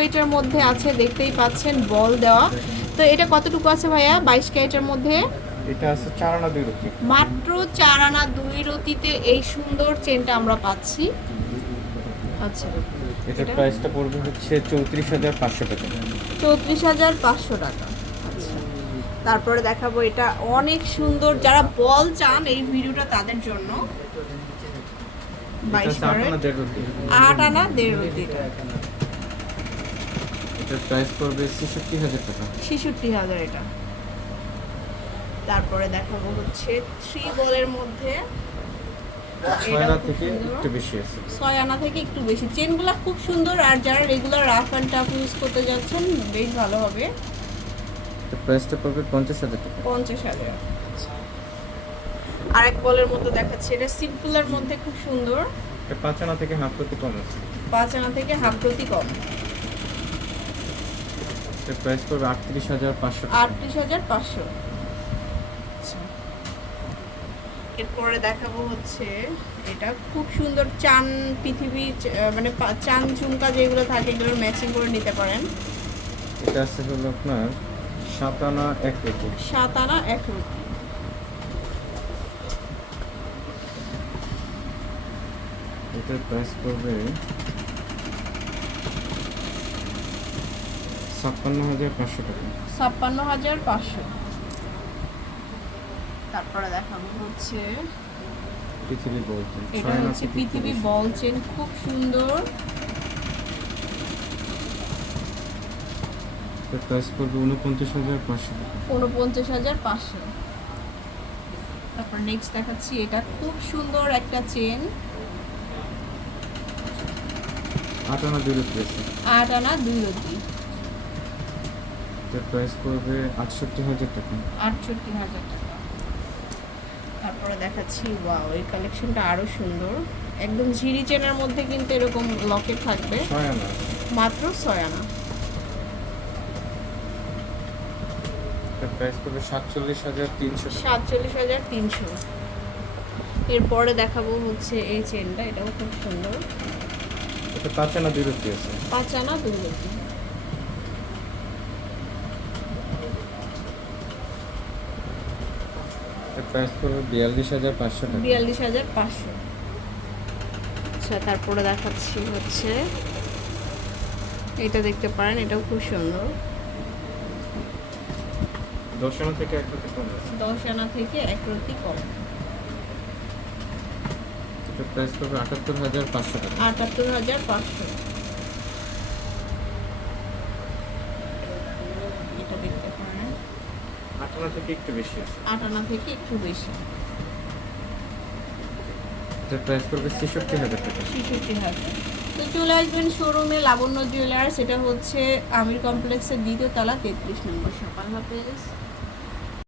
ওয়েটের মধ্যে আছে দেখতেই পাচ্ছেন বল দেওয়া। তো এটা কতটুকু আছে ভাইয়া? বাইশ ক্যারেটের মধ্যে? এটা আছে চার আনা দুই রুপি মাত্র চার আনা দুই রতিতে এই সুন্দর চেনটা আমরা পাচ্ছি। আচ্ছা। এটার প্রাইসটা পড়বে হচ্ছে চৌত্রিশ হাজার পাঁচশো টাকা। চৌত্রিশ হাজার পাঁচশো টাকা। আচ্ছা। তারপরে দেখাবো এটা অনেক সুন্দর। যারা বল চান এই ভিডিওটা তাদের জন্য। বাইশ আট আনা দেড় রুপি আট আনা দেড় রতিটা এটার প্রাইস পড়বে ছেষট্টি হাজার টাকা। ছেষট্টি হাজার এটা। তারপরে দেখাবো হচ্ছে থ্রি বলের মধ্যে। ছয় এটাও আনা খুব থেকে একটু বেশি আছে। ছয় আনা থেকে একটু বেশি। চেনগুলো খুব সুন্দর আর যারা regular rough and tough use করতে যাচ্ছেন বেশ ভালো হবে। প্রাইসটা পড়বে পঞ্চাশ হাজার টাকা। পঞ্চাশ হাজার। আরেক বলের মতো দেখাচ্ছে। এটা সিম্পলের মধ্যে খুব সুন্দর। এটা পাঁচ আনা থেকে হাফ প্রতি কম আছে। পাঁচ আনা থেকে হাফ প্রতি কম। এটার প্রাইস পড়বে আটত্রিশ হাজার পাঁচশো আটত্রিশ হাজার পাঁচশো। আচ্ছা। এরপরে দেখাবো হচ্ছে এটা খুব সুন্দর চান পৃথিবী মানে চান ঝুমকা যেগুলো থাকে এগুলো ম্যাচিং করে নিতে পারেন। এটা আছে হলো আপনার সাত আনা এক রুপি সাত আনা এক রুটি। এটার প্রাইস পড়বে ছাপ্পান্ন হাজার পাঁচশো টাকা। ছাপ্পান্ন হাজার পাঁচশো। তারপরে দেখাবো হচ্ছে পৃথিবী বলতে এটা হচ্ছে পৃথিবী বল চেন খুব সুন্দর। প্রাইস পড়বে উনপঞ্চাশ হাজার পাঁচশো উনপঞ্চাশ হাজার পাঁচশো। তারপর নেক্সট দেখাচ্ছি এটা খুব সুন্দর একটা চেন। আট আনা দুই আছে। আট আনা দুই রতি এটার প্রাইস পড়বে আটষট্টি হাজার টাকা। আটষট্টি হাজার টাকা। তারপরে দেখাচ্ছি ওয়াও এই কালেকশনটা আরও সুন্দর। একদম ঝিরি চেনের মধ্যে কিন্তু এরকম লকেট থাকবে। মাত্র ছয় আনা প্রাইস পড়বে সাতচল্লিশ হাজার তিনশো সাতচল্লিশ হাজার তিনশো। এরপরে দেখাবো হচ্ছে এই চেনটা এটাও খুব সুন্দর। এটা পাঁচ আনা দুই আছে। পাঁচ আনা দুই এটার প্রাইস পড়বে বিয়াল্লিশ হাজার পাঁচশো টাকা। বিয়াল্লিশ হাজার পাঁচশো। আচ্ছা তারপরে দেখাচ্ছি হচ্ছে এটা দেখতে পারেন এটাও খুব সুন্দর। দশ আনা থেকে এক রুপি কম দশ আনা থেকে এক রতি কম। এটার প্রাইস পড়বে আটাত্তর হাজার পাঁচশো টাকা। আটাত্তর হাজার পাঁচশো এটা দেখতে পারেন আট আনা থেকে একটু বেশি আছে। আট থেকে একটু বেশি। এটার প্রাইস করবে ছেষট্টি হাজার টাকা। ছেষট্টি হাজার। তো চলে আসবেন শোরুমে লাবণ্য জুয়েলার্স এটা হচ্ছে আমির কমপ্লেক্সের দ্বিতীয় তলা তেত্রিশ নম্বর সকাল হাফেজ।